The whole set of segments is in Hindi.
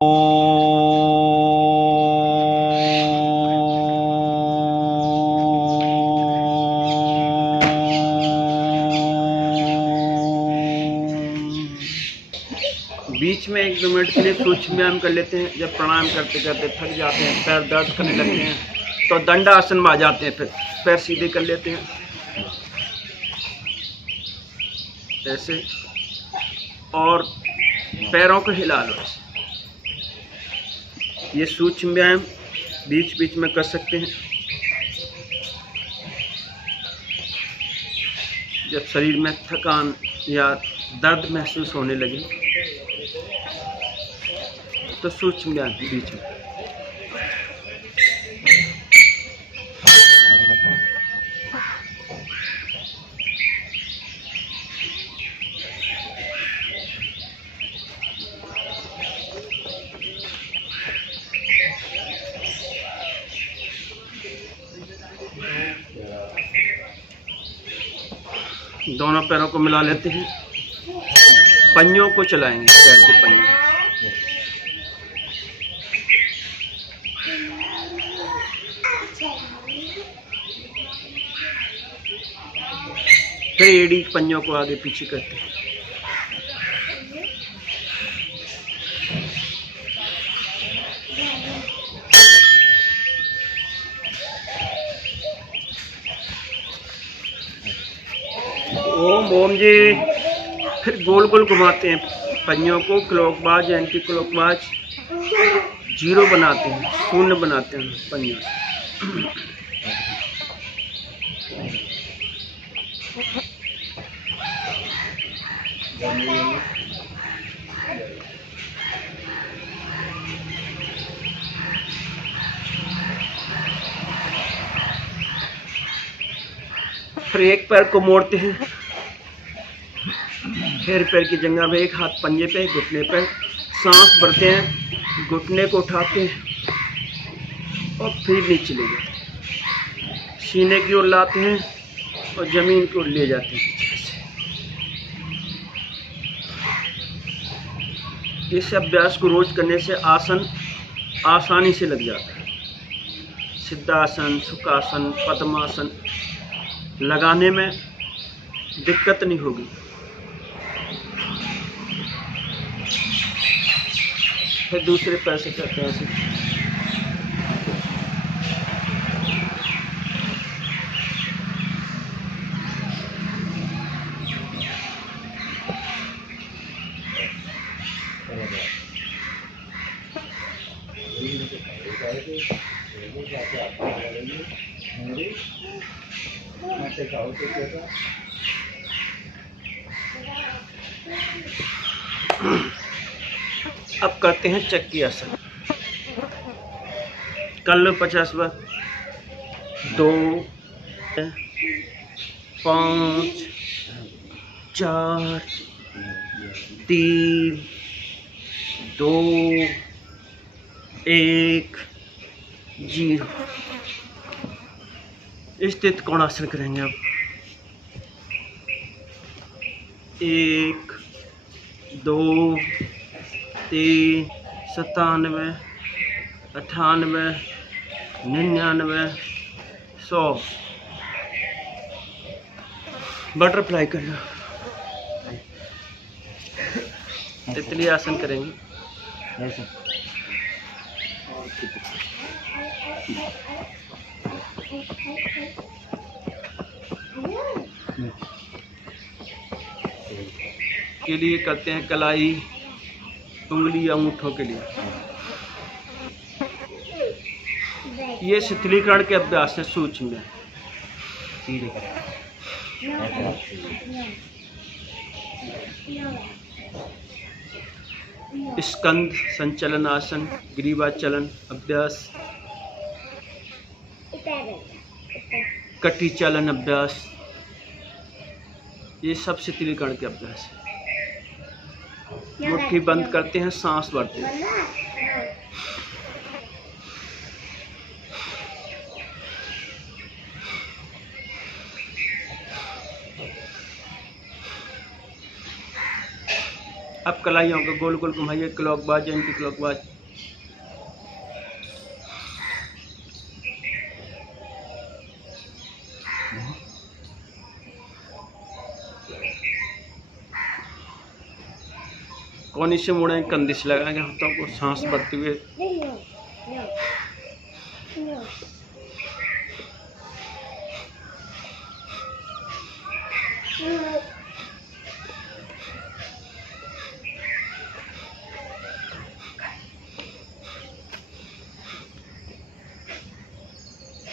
बीच में 1-2 मिनट के लिए सूक्ष्म व्यायाम कर लेते हैं। जब प्राणायाम करते करते थक जाते हैं, पैर दर्द करने लगते हैं, तो दंडासन में आ जाते हैं। फिर पैर सीधे कर लेते हैं ऐसे, और पैरों को हिला लो ऐसे। ये सूक्ष्म व्यायाम बीच बीच में कर सकते हैं। जब शरीर में थकान या दर्द महसूस होने लगे तो सूक्ष्म व्यायाम बीच में। दोनों पैरों को मिला लेते हैं, पंजों को चलाएंगे, पैर के पंजे। फिर एड़ी पंजों को आगे पीछे करते हैं। ओम ओम जी। फिर गोल गोल घुमाते हैं पंजों को, क्लॉकवाइज एंटी क्लॉकवाइज, जीरो बनाते हैं, शून्य बनाते हैं पंजों से। फिर एक पैर को मोड़ते हैं, फिर पैर की जगह में एक हाथ पंजे पे, घुटने पे, सांस भरते हैं, घुटने को उठाते हैं और फिर नीचे ले जाते हैं, सीने की ओर लाते हैं और जमीन की ओर ले जाते हैं। इस अभ्यास को रोज करने से आसन आसानी से लग जाता है। सिद्धासन, सुखासन, पद्मासन लगाने में दिक्कत नहीं होगी। फिर दूसरे पैर से करते हैं ऐसे। अब करते हैं चक्की आसन। कर लो 50 बार। 2 5 4 3 2 1 0। स्थित कोणासन करेंगे अब। 1 2 3 97 98 99 100। बटरफ्लाई कर लो। तितली आसन करेंगे ऐसे। के लिए करते हैं कलाई, उंगली या अंगूठों के लिए। ये शिथिलीकरण के अभ्यास है सूक्ष्म में। स्कंद संचलन आसन, ग्रीवा चलन अभ्यास, कटी चलन अभ्यास, ये सब शिथिलीकरण के अभ्यास है। मुट्ठी बंद करते हैं, सांस भरते हैं। अब कलाइयों को गोल गोल घुमाइए, क्लॉकवाइज एंटी क्लॉकवाइज। कोनी से मुड़े, कंधे से लगाएंगे हाथों को, सांस भरते हुए।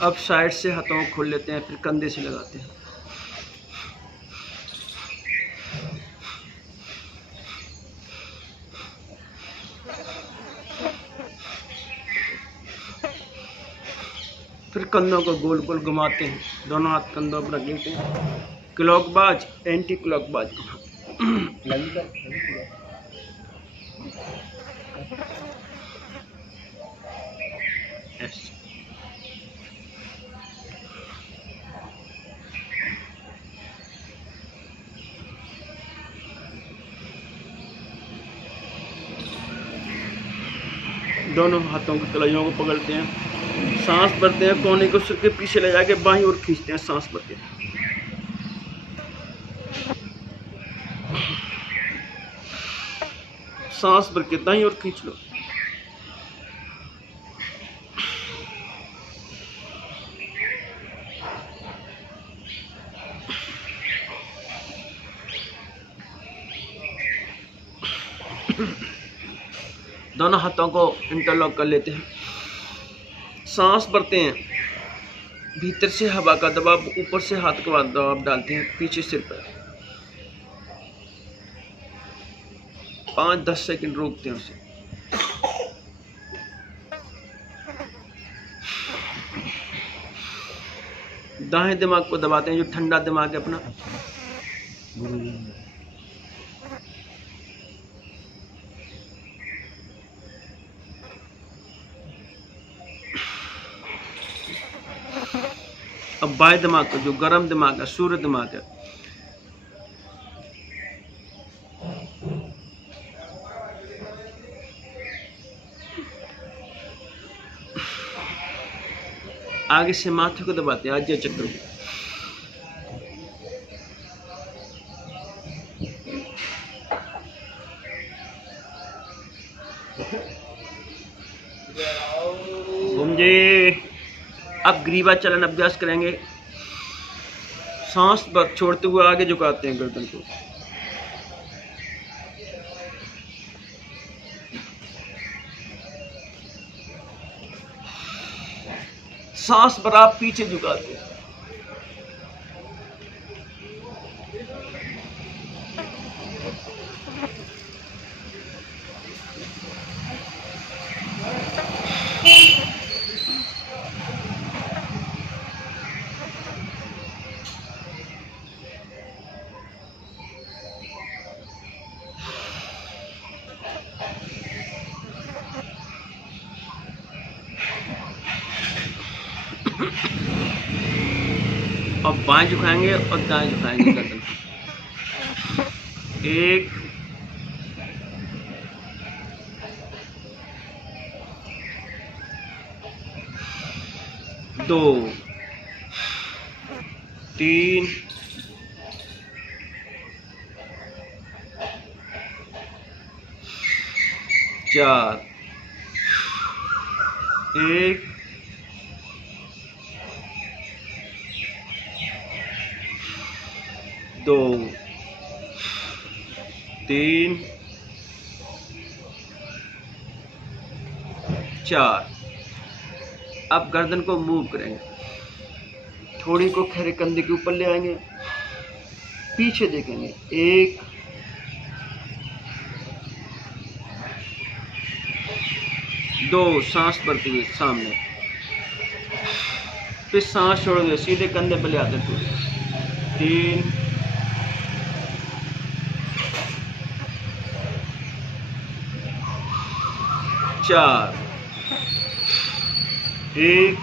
अब साइड से हाथों को खोल लेते हैं, फिर कंधे से लगाते हैं। फिर कंधों को गोल गोल घुमाते हैं, दोनों हाथ कंधों पर रख लेते हैं, क्लॉकवाइज एंटी क्लॉकवाइज। दोनों हाथों की कलाइयों को पकड़ते हैं, सांस भरते हैं, कोने को सिर के पीछे ले जाके बाईं ओर खींचते हैं, सांस भरते हैं। सांस भर के दाईं ओर खींच लो। दोनों हाथों को इंटरलॉक कर लेते हैं, सांस भरते हैं, भीतर से हवा का दबाव, ऊपर से हाथ का दबाव डालते हैं पीछे सिर पर। 5-10 सेकंड रोकते हैं उसे। दाएं दिमाग को दबाते हैं, जो ठंडा दिमाग है अपना। अब बाएं दिमाग का, जो गर्म दिमाग है, सूर्य दिमाग है, आगे से माथे को दबाते हैं, आज्ञा चक्र को। समझे? अब ग्रीवा चलन अभ्यास करेंगे, सांस छोड़ते हुए आगे झुकाते हैं गर्दन को। सांस पर आप पीछे झुकाते हैं। अब बाएं झुकाएंगे और दाएं झुकाएंगे गर्दन। 1 2 3 4 1 2 3 4। अब गर्दन को मूव करेंगे, थोड़ी को खड़े कंधे के ऊपर ले आएंगे, पीछे देखेंगे। 1 2, सांस भरते हुए सामने, फिर सांस छोड़ दो, सीधे कंधे पे ले आते थोड़े। 3 4 1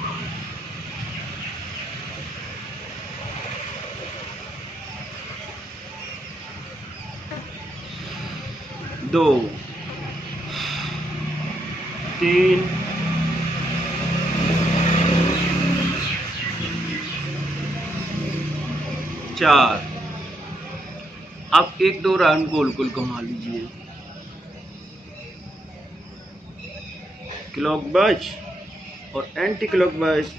2 2 3 4। अब 1-2 राउंड गोल गोल घुमा लीजिए, क्लॉकवाइज और एंटी क्लॉकवाइज।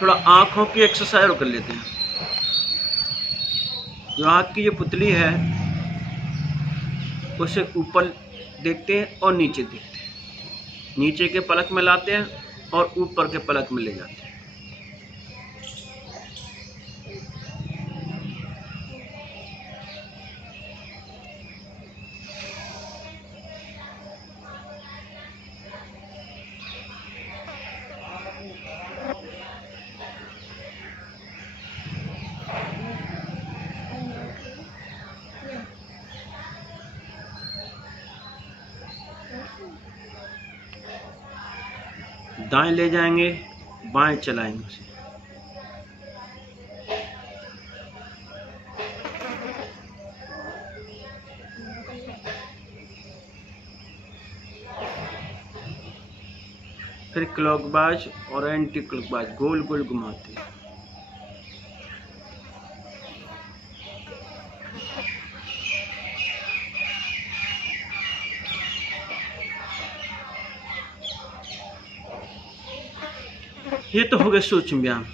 थोड़ा आँखों की एक्सरसाइज कर लेते हैं। जो आँख की जो पुतली है उसे ऊपर देखते हैं और नीचे देखते हैं, नीचे के पलक में लाते हैं और ऊपर के पलक में ले जाते हैं। दाएं ले जाएंगे, बाएं चलाएंगे उसे। फिर क्लॉकवाइज और एंटी क्लॉकवाइज गोल गोल घुमाते हैं। ये तो हो गए सूक्ष्म व्यायाम।